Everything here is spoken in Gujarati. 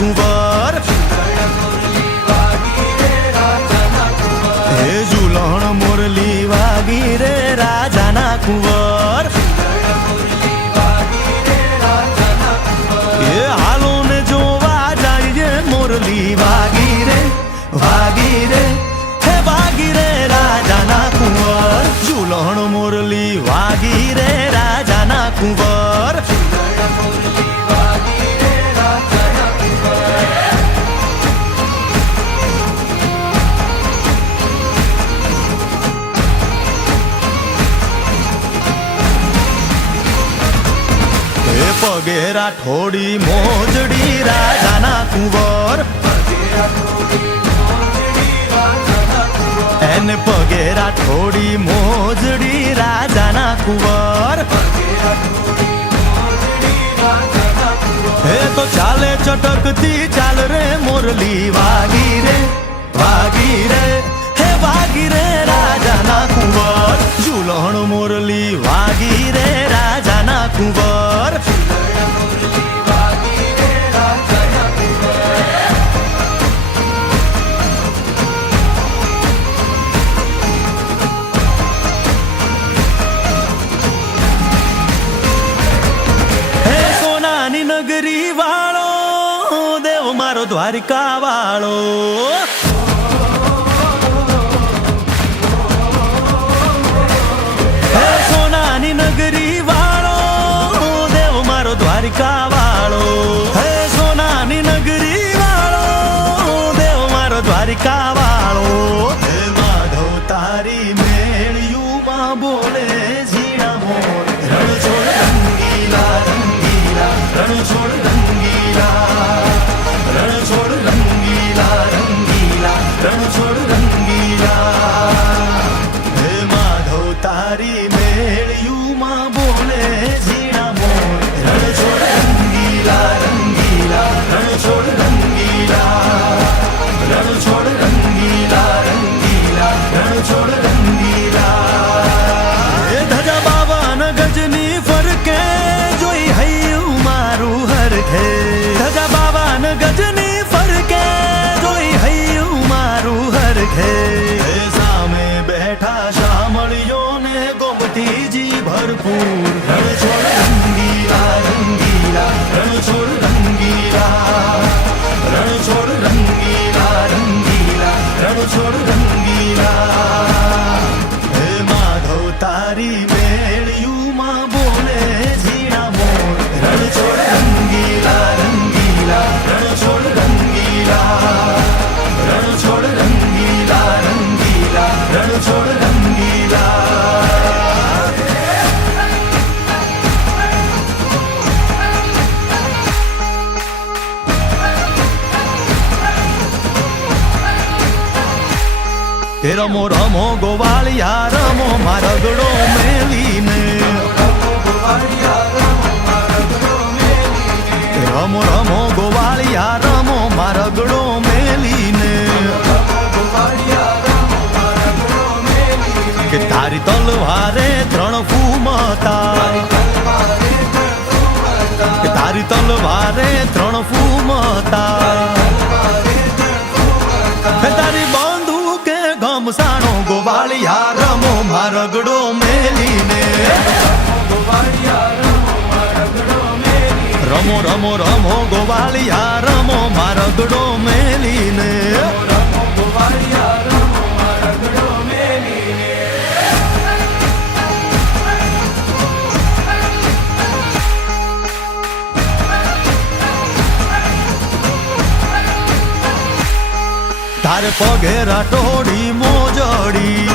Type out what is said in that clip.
કુંવર હે ઝૂલણ મોરલી વાગી રે રાજાના કુંવર એ હાલો ને જોવા જાય મોરલી વાગી રે હે વાગી રે રાજાના કુંવર ઝૂલણ મોરલી વાગી રે રાજાના કુંવર પગેરા થોડી મોજડી રાજાના કુંવર એને પગેરા થોડી મોજડી રાજાના કુંવર હે તો ચાલે ચટકતી ચાલ રે મોરલી વાગી રે હે વાગી રે રાજાના કુંવર ઝૂલણ મોરલી વાગી રે રાજાના કુંવર નગરી વાળો દેવ મારો દ્વારિકા વાળો હે સોનાની નગરી વાળો દેવ મારો દ્વારિકા વાળો હે સોનાની નગરી વાળો દેવ મારો દ્વારિકા વાળો હે માધવ તારી મેળિયુંમાં બોલે ઝીણા મોર રણછોડ રંગીલા રણછોડ રંગીલા હે માધવ તારી મેળિયુંમાં બોલે ઝીણા મોર રણછોડ રંગીલા રણછોડ રંગીલા રણછોડ રંગીલા એ ધજા બાવન ગજની ફરકે જોઈ હૈયું મારું હરખે ધજા બાવન ગજની ફરકે જોઈ હૈયું મારું હરખે સામે બેઠા શામળીઓ ને ગોમતીજી ભરપૂર રણછોડ રંગીલા રણછોડ રંગીલા રણછોડ રંગીલા હે માધવ તારી મેળિયુંમાં બોલે ઝીણા મોર રણછોડ રંગીલા રણછોડ રંગીલા રણછોડ રંગીલા તે રમો રમો ગોવાળિયા રમો મારગડો મેલીને રમો રમો ગોવાળિયા રમો મારગડો મેલીને કે તારી તલવારે ત્રણ ફૂમતા કે તારી તલવારે ત્રણ ફૂમતા તારી બંદૂકે ગમસાણો ગોવાળિયા રમો મારગડો મેલીને રમો રમો રમો ગોવાળિયા રમો મારગડો મેલીને તારે પગે રાટોડી મોજડી